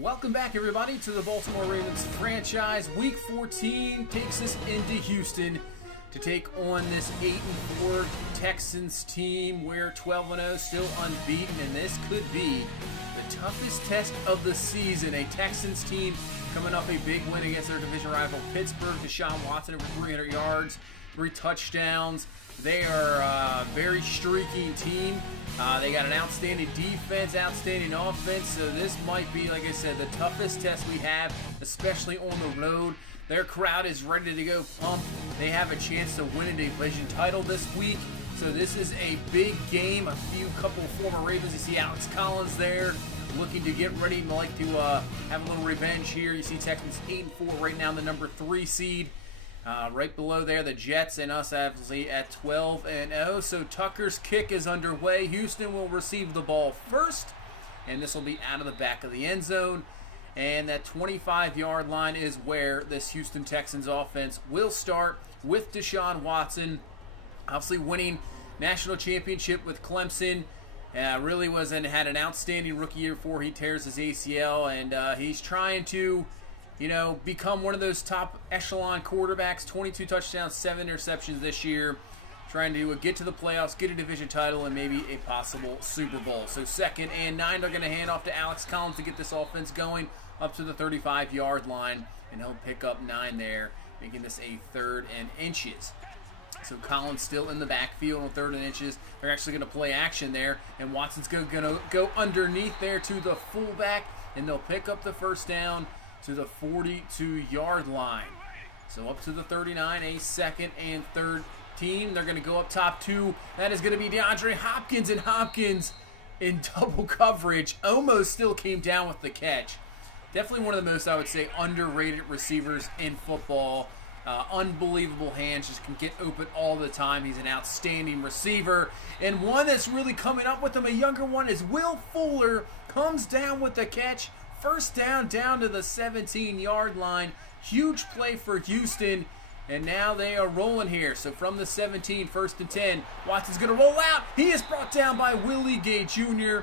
Welcome back, everybody, to the Baltimore Ravens franchise. Week 14 takes us into Houston to take on this 8-4 Texans team. We're 12-0, still unbeaten, and this could be the toughest test of the season. A Texans team coming off a big win against their division rival Pittsburgh. Deshaun Watson over 300 yards, 3 touchdowns. They are a very streaky team. They got an outstanding defense, outstanding offense, so this might be, like I said, the toughest test we have, especially on the road. Their crowd is ready to go pumped. They have a chance to win a division title this week, so this is a big game. A couple of former Ravens. You see Alex Collins there looking to get ready, like to have a little revenge here. You see Texans 8-4 right now, the number 3 seed. Right below there, the Jets and us obviously at 12-0. So Tucker's kick is underway. Houston will receive the ball first, and this will be out of the back of the end zone. And that 25-yard line is where this Houston Texans offense will start with Deshaun Watson, obviously winning national championship with Clemson. Really had an outstanding rookie year before he tears his ACL, and he's trying to, become one of those top echelon quarterbacks. 22 touchdowns, 7 interceptions this year. Trying to get to the playoffs, get a division title, and maybe a possible Super Bowl. So 2nd and 9, they're going to hand off to Alex Collins to get this offense going up to the 35-yard line, and he'll pick up 9 there, making this a 3rd and inches. So Collins still in the backfield on 3rd and inches. They're actually going to play action there, and Watson's going to go underneath there to the fullback, and they'll pick up the first down to the 42-yard line. So up to the 39, a 2nd and 3rd team. They're going to go up top 2. That is going to be DeAndre Hopkins, and Hopkins in double coverage almost still came down with the catch. Definitely one of the most, I would say, underrated receivers in football. Unbelievable hands, just can get open all the time. He's an outstanding receiver. And one that's really coming up with him, a younger one, is Will Fuller. Comes down with the catch. First down to the 17-yard line. Huge play for Houston. And now they are rolling here. So from the 17, 1st and 10, Watson's going to roll out. He is brought down by Willie Gay Jr.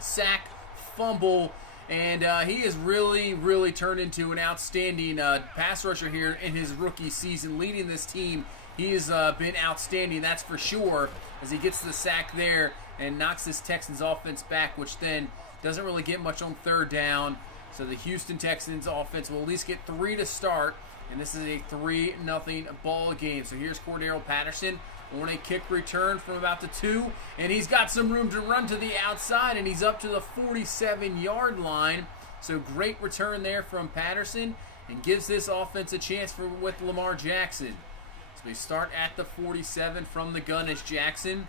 Sack, fumble. And he has really turned into an outstanding pass rusher here in his rookie season, leading this team. He has been outstanding, that's for sure, as he gets the sack there and knocks this Texans offense back, which then doesn't really get much on 3rd down. So the Houston Texans offense will at least get 3 to start, and this is a 3-0 ball game. So here's Cordero Patterson on a kick return from about the 2, and he's got some room to run to the outside, and he's up to the 47-yard line. So great return there from Patterson, and gives this offense a chance with Lamar Jackson. So they start at the 47 from the gun as Jackson.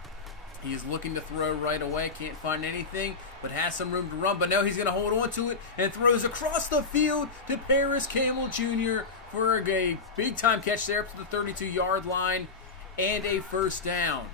He is looking to throw right away, can't find anything, but has some room to run. But no, he's going to hold on to it and throws across the field to Paris Campbell Jr. for a big-time catch there up to the 32-yard line. And a first down.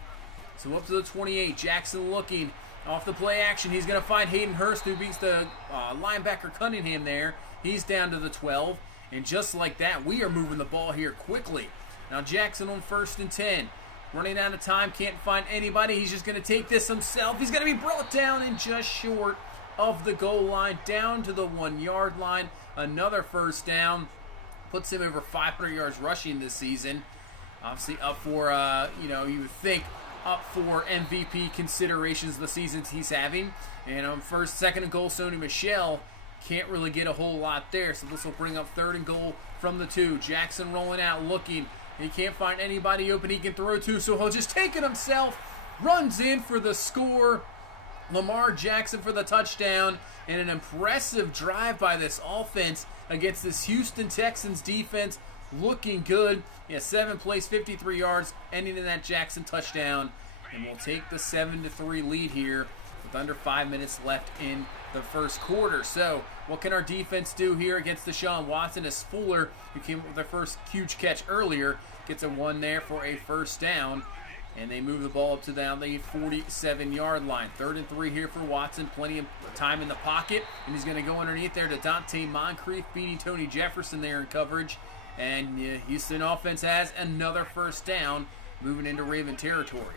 So up to the 28. Jackson looking off the play action. He's going to find Hayden Hurst, who beats the linebacker Cunningham there. He's down to the 12. And just like that, we are moving the ball here quickly. Now Jackson on 1st and 10. Running out of time, can't find anybody. He's just going to take this himself. He's going to be brought down and just short of the goal line, down to the 1-yard line. Another first down. Puts him over 500 yards rushing this season. Obviously up for, you would think, up for MVP considerations the seasons he's having. And on 2nd and goal, Sony Michel can't really get a whole lot there. So this will bring up 3rd and goal from the 2. Jackson rolling out, looking. He can't find anybody open he can throw to, so he'll just take it himself. Runs in for the score. Lamar Jackson for the touchdown. And an impressive drive by this offense against this Houston Texans defense. Looking good. 7 plays, 53 yards, ending in that Jackson touchdown. And we'll take the 7-3 lead here with under 5 minutes left in the first quarter. So what can our defense do here against Deshaun Watson? As Fuller, who came up with their first huge catch earlier, gets a 1 there for a first down. And they move the ball up to the 47-yard line. 3rd and 3 here for Watson. Plenty of time in the pocket. And he's going to go underneath there to Dante Moncrief, beating Tony Jefferson there in coverage. And Houston offense has another first down, moving into Raven territory.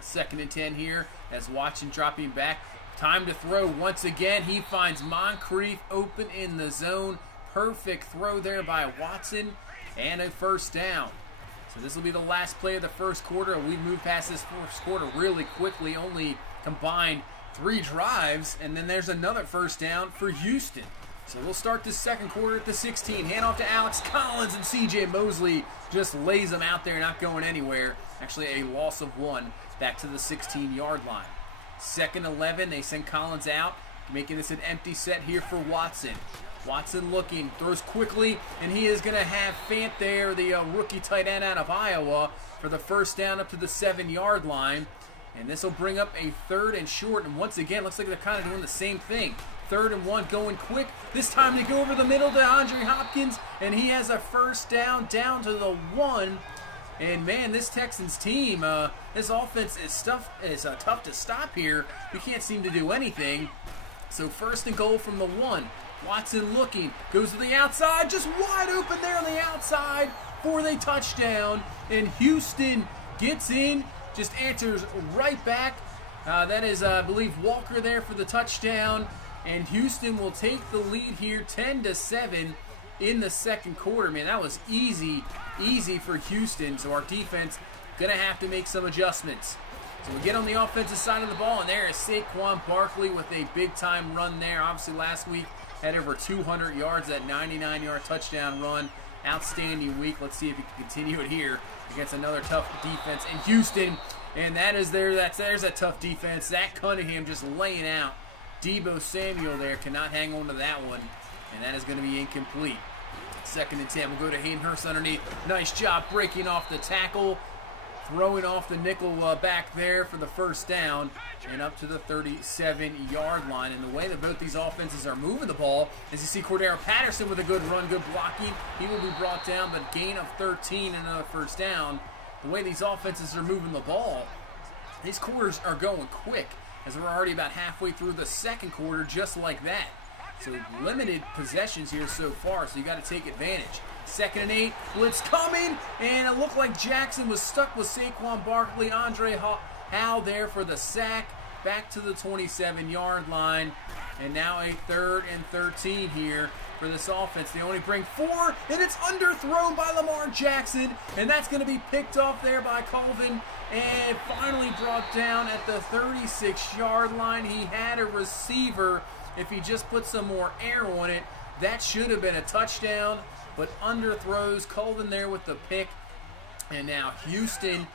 2nd and 10 here as Watson dropping back Time to throw once again. He finds Moncrief open in the zone. Perfect throw there by Watson, and a first down. So this will be the last play of the first quarter. We move past this first quarter really quickly, only combined 3 drives, and then there's another first down for Houston. So we'll start the second quarter at the 16. Hand off to Alex Collins, and C.J. Mosley just lays him out there, not going anywhere. Actually a loss of 1 back to the 16-yard line. Second 11, they send Collins out, making this an empty set here for Watson. Watson looking, throws quickly, and he is going to have Fant there, the rookie tight end out of Iowa, for the first down up to the 7-yard line. And this will bring up a 3rd and short, and once again, looks like they're kind of doing the same thing. 3rd and 1 going quick. This time to go over the middle to Andre Hopkins, and he has a first down to the 1. And man, this Texans team, this offense is tough to stop here. We can't seem to do anything. So 1st and goal from the 1. Watson looking, goes to the outside, just wide open there on the outside for the touchdown. And Houston gets in, just answers right back. That is, I believe, Walker there for the touchdown. And Houston will take the lead here 10-7 in the second quarter. Man, that was easy for Houston. So our defense going to have to make some adjustments. So we get on the offensive side of the ball, and there is Saquon Barkley with a big-time run there. Obviously, last week had over 200 yards, that 99-yard touchdown run. Outstanding week. Let's see if he can continue it here against another tough defense in Houston. And there's a tough defense. Zach Cunningham just laying out. Deebo Samuel there cannot hang on to that one, and that is going to be incomplete. 2nd and 10. We'll go to Hayden Hurst underneath. Nice job breaking off the tackle. Throwing off the nickel back there for the first down, and up to the 37-yard line. And the way that both these offenses are moving the ball, as you see Cordero Patterson with a good run, good blocking. He will be brought down, but gain of 13 and another first down. The way these offenses are moving the ball, these quarters are going quick, as we're already about halfway through the second quarter just like that. So limited possessions here so far, so you got to take advantage. 2nd and 8, blitz coming, and it looked like Jackson was stuck with Saquon Barkley. Andre Howe there for the sack, back to the 27-yard line, and now a 3rd and 13 here for this offense. They only bring 4, and it's underthrown by Lamar Jackson, and that's going to be picked off there by Colvin, and finally brought down at the 36-yard line. He had a receiver. If he just put some more air on it, that should have been a touchdown, but underthrows. Colvin there with the pick. And now Houston,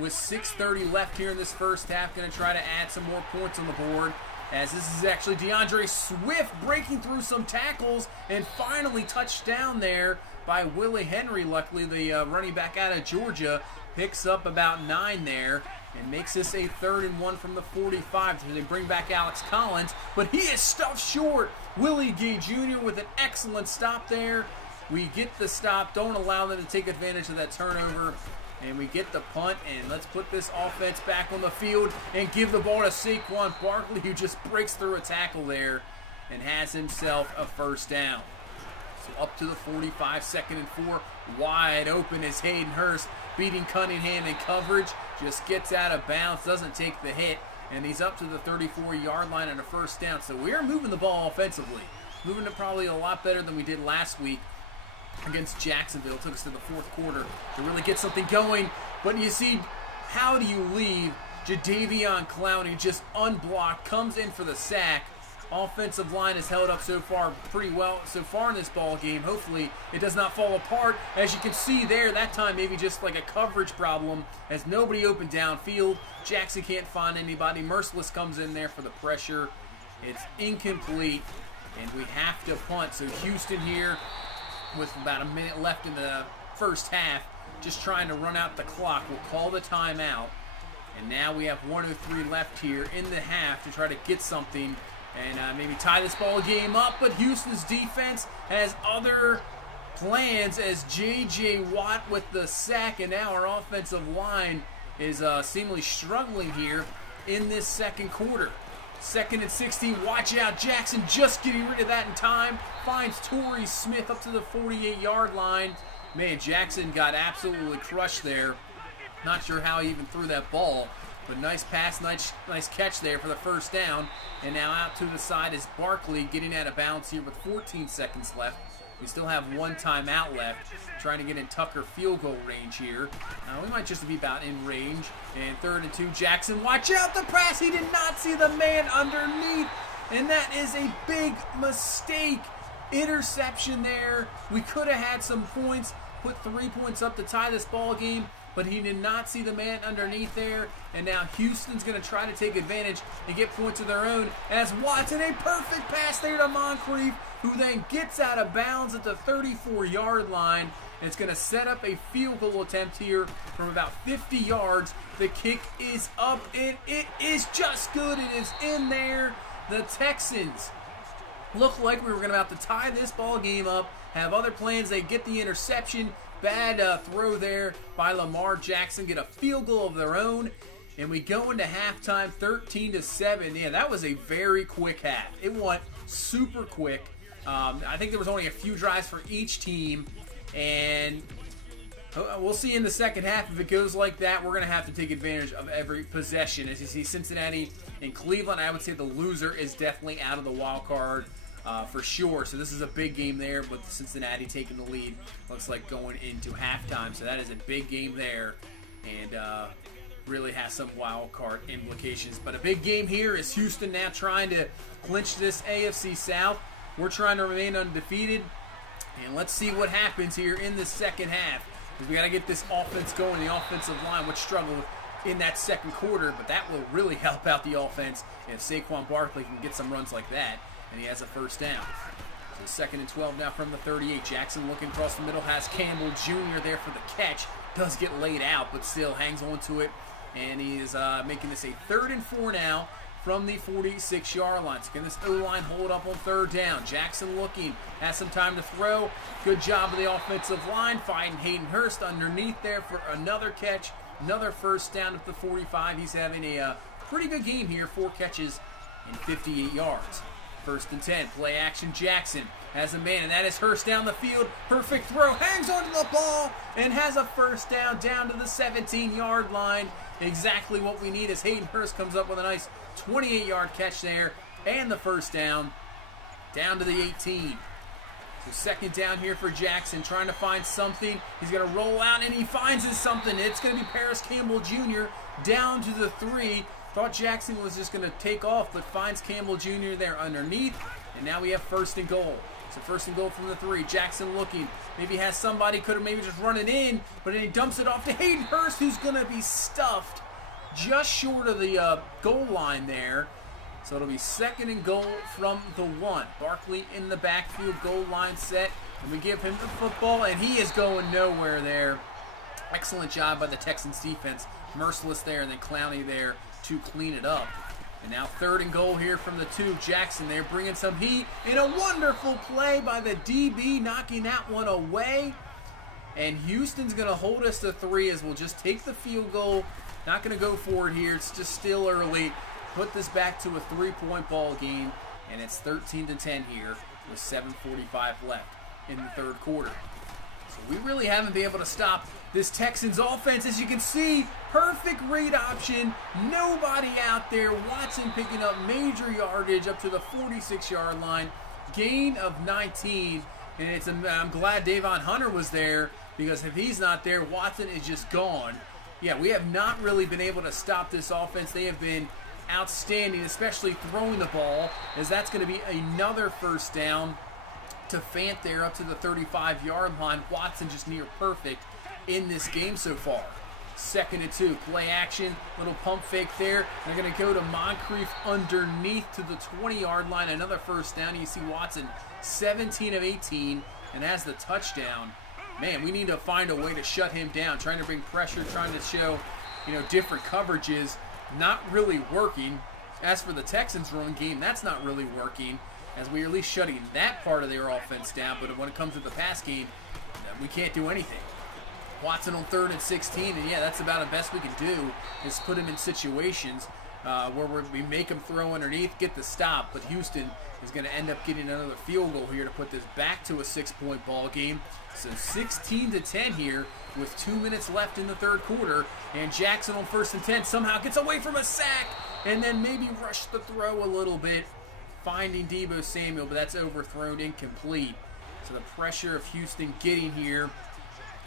with 6:30 left here in this first half, going to try to add some more points on the board, as this is actually DeAndre Swift breaking through some tackles and finally touched down there by Willie Henry. Luckily, the running back out of Georgia picks up about 9 there and makes this a 3rd and 1 from the 45. So they bring back Alex Collins, but he is stuffed short. Willie Gay Jr. with an excellent stop there. We get the stop, don't allow them to take advantage of that turnover, and we get the punt. And let's put this offense back on the field and give the ball to Saquon Barkley, who just breaks through a tackle there and has himself a first down. So up to the 45, 2nd and 4, wide open is Hayden Hurst, beating Cunningham in coverage, just gets out of bounds, doesn't take the hit, and he's up to the 34-yard line on a first down. So we're moving the ball offensively, moving it probably a lot better than we did last week against Jacksonville. It took us to the 4th quarter to really get something going. But you see, how do you leave Jadeveon Clowney just unblocked, comes in for the sack? Offensive line has held up so far pretty well so far in this ball game. Hopefully it does not fall apart. As you can see there, that time maybe just like a coverage problem, as nobody opened downfield. Jackson can't find anybody. Merciless comes in there for the pressure. It's incomplete, and we have to punt. So Houston here, with about a minute left in the first half, just trying to run out the clock. We'll call the timeout, and now we have 1:03 left here in the half to try to get something and maybe tie this ball game up. But Houston's defense has other plans, as J.J. Watt with the sack, and now our offensive line is seemingly struggling here in this second quarter. 2nd and 16, watch out, Jackson just getting rid of that in time, finds Torrey Smith up to the 48-yard line. Man, Jackson got absolutely crushed there. Not sure how he even threw that ball, But nice pass, nice catch there for the first down. And now out to the side is Barkley getting out of bounds here with 14 seconds left. We still have one timeout left, trying to get in Tucker field goal range here. We might just be about in range. And 3rd and 2, Jackson, watch out the pass. He did not see the man underneath. And that is a big mistake. Interception there. We could have had some points, put 3 points up to tie this ball game, but he did not see the man underneath there. And now Houston's going to try to take advantage and get points of their own as Watson, a perfect pass there to Moncrief, who then gets out of bounds at the 34-yard line. And it's going to set up a field goal attempt here from about 50 yards. The kick is up, and it is just good. It is in there. The Texans looked like we were going to have to tie this ball game up, have other plans. They get the interception. Bad throw there by Lamar Jackson. Get a field goal of their own. And we go into halftime 13-7. Yeah, that was a very quick half. It went super quick. I think there was only a few drives for each team. And we'll see in the second half if it goes like that. We're going to have to take advantage of every possession. As you see, Cincinnati and Cleveland, I would say the loser is definitely out of the wild card for sure. So this is a big game there, with Cincinnati taking the lead. Looks like going into halftime. So that is a big game there, and really has some wild card implications. But a big game here is Houston now trying to clinch this AFC South. We're trying to remain undefeated, and let's see what happens here in the second half. We got to get this offense going. The offensive line, which struggled in that second quarter, but that will really help out the offense if Saquon Barkley can get some runs like that, and he has a first down. So 2nd and 12 now from the 38. Jackson looking across the middle, has Campbell Jr. there for the catch. Does get laid out, but still hangs on to it, and he is making this a 3rd and 4 now from the 46-yard line. So can this O-line hold up on 3rd down? Jackson looking, has some time to throw. Good job of the offensive line, fighting Hayden Hurst underneath there for another catch. Another first down at the 45. He's having a pretty good game here. 4 catches and 58 yards. 1st and 10. Play action. Jackson has a man, and that is Hurst down the field. Perfect throw. Hangs onto the ball and has a first down to the 17-yard line. Exactly what we need as Hayden Hurst comes up with a nice 28-yard catch there and the first down to the 18. So 2nd down here for Jackson, trying to find something. He's going to roll out, and he finds something. It's going to be Paris Campbell Jr. down to the 3. Thought Jackson was just going to take off, but finds Campbell Jr. there underneath. And now we have 1st and goal. So 1st and goal from the 3. Jackson looking. Maybe has somebody, could have maybe just run it in, but then he dumps it off to Hayden Hurst, who's going to be stuffed just short of the goal line there. So it'll be 2nd and goal from the 1. Barkley in the backfield, goal line set. And we give him the football, and he is going nowhere there. Excellent job by the Texans defense. Merciless there, and then Clowney there to clean it up. And now 3rd and goal here from the 2. Jackson there bringing some heat. And a wonderful play by the DB, knocking that one away. And Houston's going to hold us to 3 as we'll just take the field goal. Not going to go for it here. It's just still early. Put this back to a 3-point ball game. And it's 13-10 here with 7:45 left in the 3rd quarter. So we really haven't been able to stop this Texans offense. As you can see, perfect read option. Nobody out there. Watson picking up major yardage up to the 46-yard line. Gain of 19. And I'm glad Davon Hunter was there, because if he's not there, Watson is just gone. Yeah, we have not really been able to stop this offense. They have been outstanding, especially throwing the ball, as that's going to be another first down to Fant there up to the 35-yard line. Watson just near perfect in this game so far. 2nd and 2. Play action. Little pump fake there. They're going to go to Moncrief underneath to the 20-yard line. Another first down. You see Watson 17 of 18 and has the touchdown. Man, we need to find a way to shut him down. Trying to bring pressure, trying to show, different coverages. Not really working. As for the Texans' run game, that's not really working, as we are at least shutting that part of their offense down. But when it comes to the pass game, we can't do anything. Watson on 3rd and 16, and yeah, that's about the best we can do, is put him in situations. where we make them throw underneath, get the stop, but Houston is going to end up getting another field goal here to put this back to a 6-point ball game. So 16-10 here with 2 minutes left in the third quarter, and Jackson on 1st and 10 somehow gets away from a sack and then maybe rush the throw a little bit, finding Deebo Samuel, but that's overthrown, incomplete. So the pressure of Houston getting here.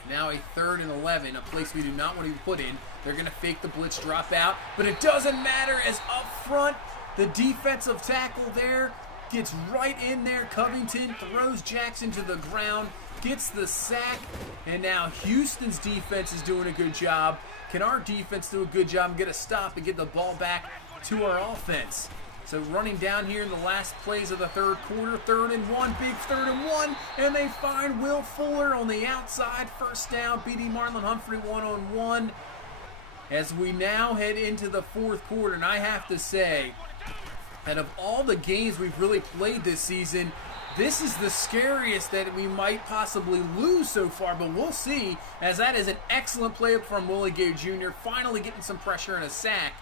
Now a 3rd and 11, a place we do not want to put in. They're going to fake the blitz drop out, but it doesn't matter as up front, the defensive tackle there gets right in there. Covington throws Jackson to the ground, gets the sack, and now Houston's defense is doing a good job. Can our defense do a good job and get a stop and get the ball back to our offense? So running down here in the last plays of the third quarter, 3rd and 1, big 3rd and 1, and they find Will Fuller on the outside, 1st down, beating Marlon Humphrey one-on-one. As we now head into the fourth quarter, and I have to say that of all the games we've really played this season, this is the scariest that we might possibly lose so far, but we'll see, as that is an excellent play from Willie Gay Jr., finally getting some pressure and a sack,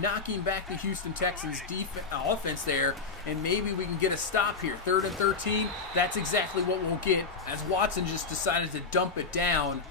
knocking back the Houston Texans offense there, and maybe we can get a stop here. 3rd and 13, that's exactly what we'll get, as Watson just decided to dump it down,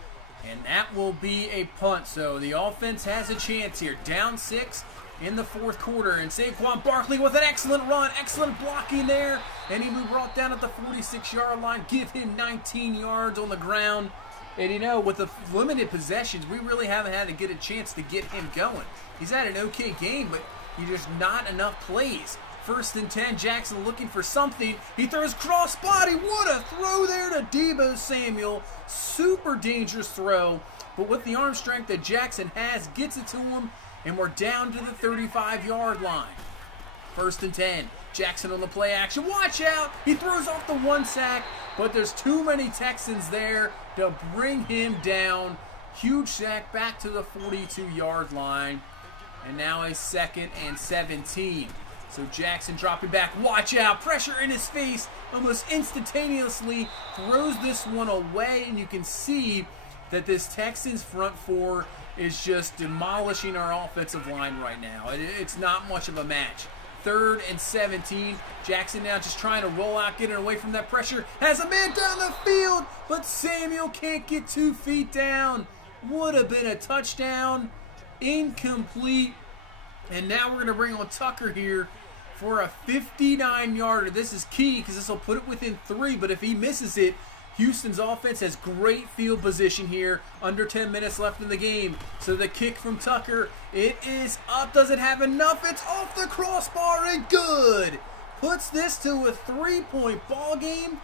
and that will be a punt. So the offense has a chance here. Down 6 in the fourth quarter, and Saquon Barkley with an excellent run, excellent blocking there, and he will be brought down at the 46-yard line. Give him 19 yards on the ground. And you know, with the limited possessions, we really haven't had to get a chance to get him going. He's had an okay game, but just not enough plays. 1st and 10, Jackson looking for something. He throws crossbody. What a throw there to Deebo Samuel. Super dangerous throw, but with the arm strength that Jackson has, gets it to him, and we're down to the 35-yard line. 1st and 10. Jackson on the play action. Watch out! He throws off the 1 sack, but there's too many Texans there to bring him down. Huge sack back to the 42-yard line. And now a 2nd and 17. So Jackson dropping back. Watch out! Pressure in his face. Almost instantaneously throws this one away, and you can see that this Texans front four is just demolishing our offensive line right now. It's not much of a match. 3rd and 17. Jackson now just trying to roll out, getting away from that pressure. Has a man down the field, but Samuel can't get 2 feet down. Would have been a touchdown. Incomplete. And now we're going to bring on Tucker here for a 59-yarder. This is key because this will put it within 3, but if he misses it, Houston's offense has great field position here. Under 10 minutes left in the game. So the kick from Tucker, it is up. Does it have enough? It's off the crossbar and good. Puts this to a 3-point ball game.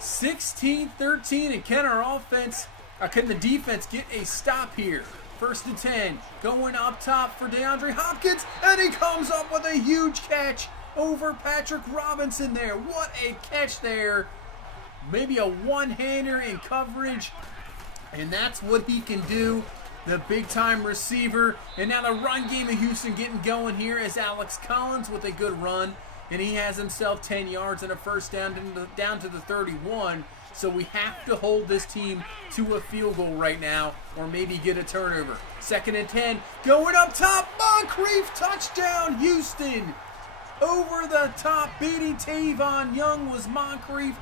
16-13, and can the defense get a stop here? 1st and 10, going up top for DeAndre Hopkins, and he comes up with a huge catch over Patrick Robinson there. What a catch there. Maybe a one-hander in coverage, and that's what he can do, the big-time receiver. And now the run game of Houston getting going here as Alex Collins with a good run, and he has himself 10 yards and a 1st down to the 31. So we have to hold this team to a field goal right now, or maybe get a turnover. 2nd and 10, going up top, Moncrief, touchdown, Houston. Over the top, beating Tavon Young was Moncrief,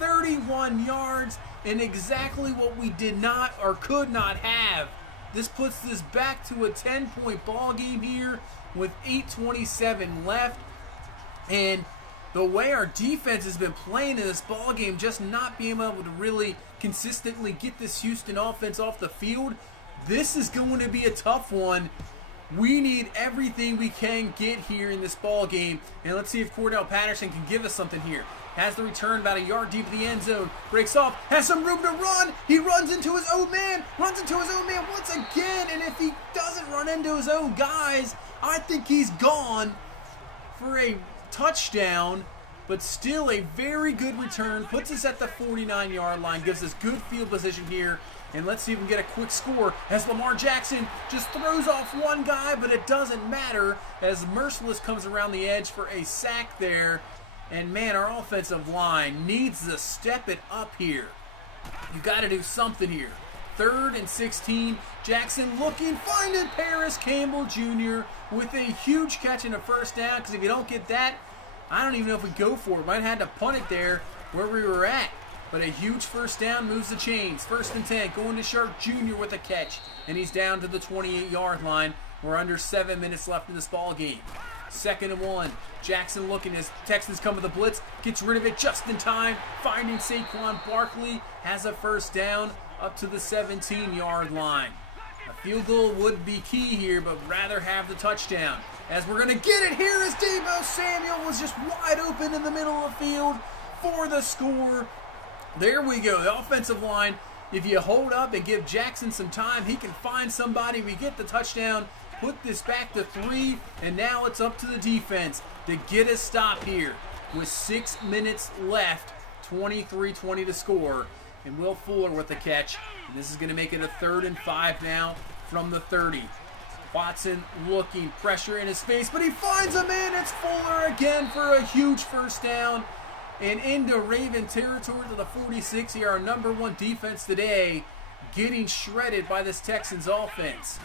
31 yards, and exactly what we did not or could not have. This puts this back to a 10-point ball game here with 8:27 left. And the way our defense has been playing in this ball game, just not being able to really consistently get this Houston offense off the field, this is going to be a tough one. We need everything we can get here in this ball game. And let's see if Cordell Patterson can give us something here. Has the return about a yard deep in the end zone. Breaks off. Has some room to run. He runs into his own man. Runs into his own man once again. And if he doesn't run into his own guys, I think he's gone for a touchdown. But still a very good return. Puts us at the 49-yard line. Gives us good field position here. And let's see if we can get a quick score as Lamar Jackson just throws off one guy, but it doesn't matter as Merciless comes around the edge for a sack there. And man, our offensive line needs to step it up here. You got to do something here. 3rd and 16. Jackson looking, finding Paris Campbell Jr. with a huge catch and a first down, because if you don't get that, I don't even know if we go for it. Might have had to punt it there where we were at. But a huge first down moves the chains. 1st and 10, going to Sharp Jr. with a catch. And he's down to the 28-yard line. We're under 7 minutes left in this ball game. 2nd and 1. Jackson looking as Texans come with a blitz. Gets rid of it just in time. Finding Saquon Barkley. Has a first down up to the 17-yard line. A field goal would be key here, but rather have the touchdown. As we're going to get it here as Deebo Samuel was just wide open in the middle of the field for the score. There we go. The offensive line, if you hold up and give Jackson some time, he can find somebody. We get the touchdown, put this back to 3, and now it's up to the defense to get a stop here with 6 minutes left, 23-20 to score. And Will Fuller with the catch. And this is going to make it a 3rd and 5 now from the 30. Watson looking, pressure in his face, but he finds a man. It's Fuller again for a huge first down. And into Raven territory to the 46 here, our #1 defense today, getting shredded by this Texans offense.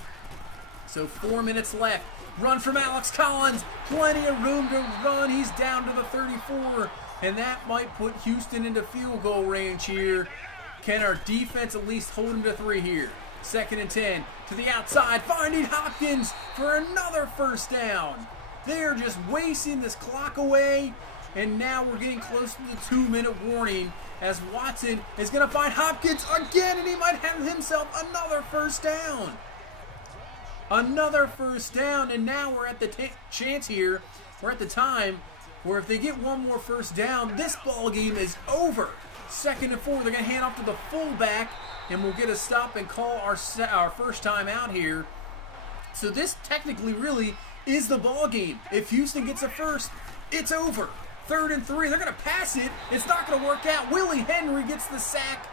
So 4 minutes left. Run from Alex Collins. Plenty of room to run. He's down to the 34. And that might put Houston into field goal range here. Can our defense at least hold him to 3 here? 2nd and 10 to the outside. Finding Hopkins for another first down. They're just wasting this clock away. And now we're getting close to the 2-minute warning as Watson is going to find Hopkins again, and he might have himself another first down. Another first down, and now we're at the chance here. We're at the time where if they get one more first down, this ball game is over. 2nd and 4, they're going to hand off to the fullback, and we'll get a stop and call our first time out here. So this technically really is the ball game. If Houston gets a first, it's over. 3rd and 3, they're going to pass it. It's not going to work out. Willie Henry gets the sack,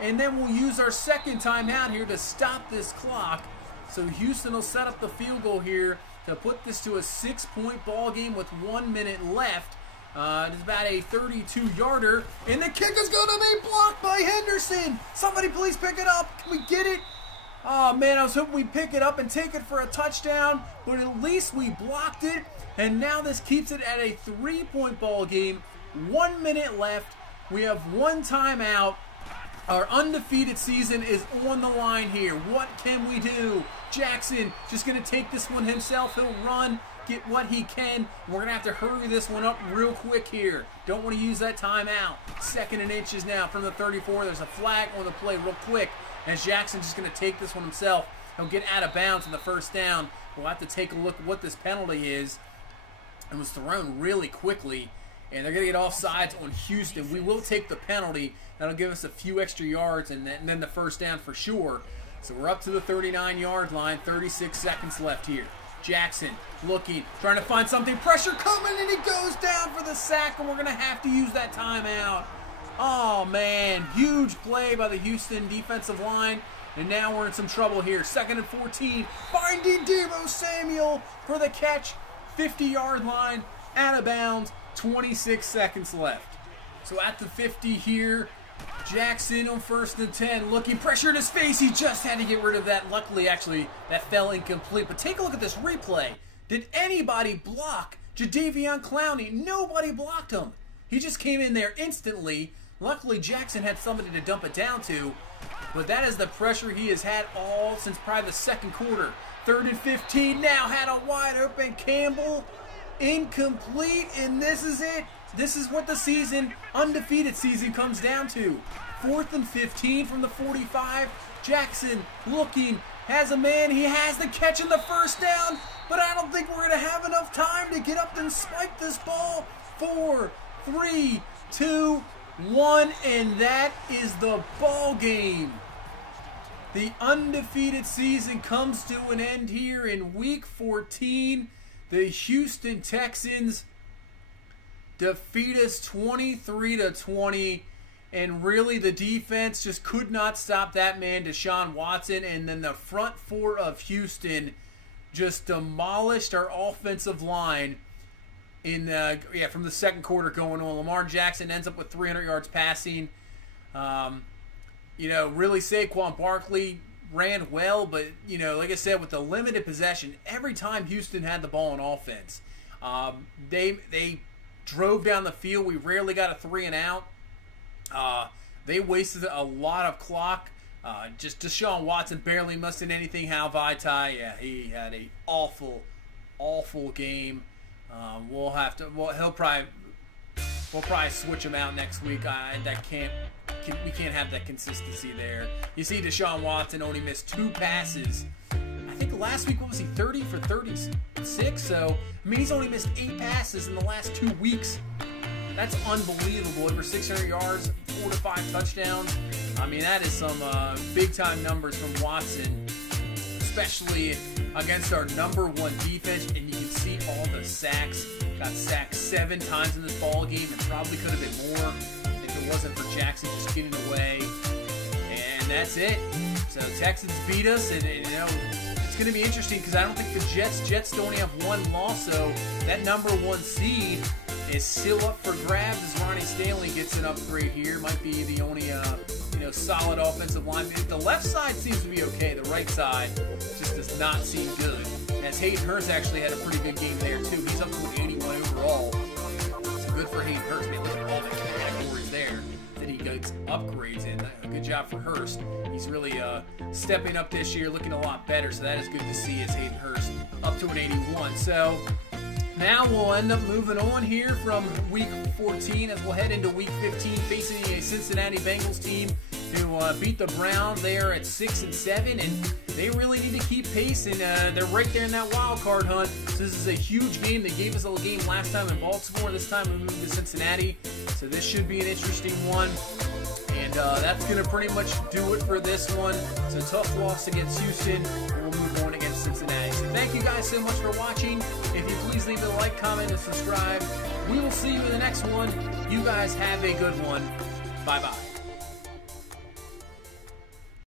and then we'll use our second timeout here to stop this clock. So Houston will set up the field goal here to put this to a 6-point ball game with 1 minute left. It's about a 32-yarder, and the kick is going to be blocked by Henderson. Somebody please pick it up. Can we get it? Oh, man, I was hoping we'd pick it up and take it for a touchdown, but at least we blocked it. And now this keeps it at a 3-point ball game. 1 minute left. We have 1 timeout. Our undefeated season is on the line here. What can we do? Jackson just going to take this one himself. He'll run, get what he can. We're going to have to hurry this one up real quick here. Don't want to use that timeout. 2nd and inches now from the 34. There's a flag on the play real quick. As Jackson's just going to take this one himself. He'll get out of bounds on the first down. We'll have to take a look at what this penalty is. It was thrown really quickly, and they're going to get offsides on Houston. We will take the penalty. That'll give us a few extra yards and then the first down for sure. So we're up to the 39-yard line, 36 seconds left here. Jackson looking, trying to find something. Pressure coming, and he goes down for the sack, and we're going to have to use that timeout. Oh, man, huge play by the Houston defensive line, and now we're in some trouble here. 2nd and 14, finding Deebo Samuel for the catch. 50-yard line, out of bounds, 26 seconds left. So at the 50 here, Jackson on 1st and 10, looking, pressure in his face. He just had to get rid of that. Luckily, actually, that fell incomplete. But take a look at this replay. Did anybody block Jadeveon Clowney? Nobody blocked him. He just came in there instantly. Luckily, Jackson had somebody to dump it down to. But that is the pressure he has had all since probably the 2nd quarter. 3rd and 15 now, had a wide open Campbell. Incomplete, and this is it. This is what the season, undefeated season, comes down to. 4th and 15 from the 45. Jackson looking, has a man. He has the catch in the first down, but I don't think we're going to have enough time to get up and spike this ball. 4, 3, 2, 1, and that is the ball game. The undefeated season comes to an end here in Week 14. The Houston Texans defeat us 23-20, and really the defense just could not stop that man, Deshaun Watson, and then the front four of Houston just demolished our offensive line in from the 2nd quarter going on. Lamar Jackson ends up with 300 yards passing. really Saquon Barkley ran well, but, like I said, with the limited possession, every time Houston had the ball on offense, they drove down the field. We rarely got a 3 and out. They wasted a lot of clock. Just Deshaun Watson barely missed anything. Hal Vaitai, yeah, he had a awful game. We'll probably switch him out next week. We can't have that consistency there. You see, Deshaun Watson only missed 2 passes. I think last week, what was he, 30 for 36? So, he's only missed 8 passes in the last 2 weeks. That's unbelievable. Over 600 yards, 4 to 5 touchdowns. That is some big-time numbers from Watson, especially against our #1 defense. And you can see all the sacks. Got sacked 7 times in this ball game, and probably could have been more if it wasn't for Jackson just getting away. And that's it. So Texans beat us, and it's going to be interesting because I don't think the Jets only have 1 loss, so that #1 seed is still up for grabs as Ronnie Stanley gets an upgrade here. Might be the only solid offensive line. The left side seems to be okay. The right side just does not seem good. As Hayden Hurst actually had a pretty good game there too. He's up to an 81 overall. So good for Hayden Hurst. Man, look at all the categories there that he gets upgrades in. Good job for Hurst. He's really stepping up this year, looking a lot better. So that is good to see as Hayden Hurst up to an 81. So now we'll end up moving on here from Week 14 as we'll head into Week 15, facing a Cincinnati Bengals team who beat the Browns. They are at 6-7, and they really need to keep pace, and they're right there in that wild card hunt. So this is a huge game. They gave us a game last time in Baltimore. This time we moved to Cincinnati, so this should be an interesting one. And that's going to pretty much do it for this one. It's a tough loss against Houston, and we'll move on against Cincinnati. So thank you guys so much for watching. If you please leave a like, comment, and subscribe. We will see you in the next one. You guys have a good one. Bye-bye.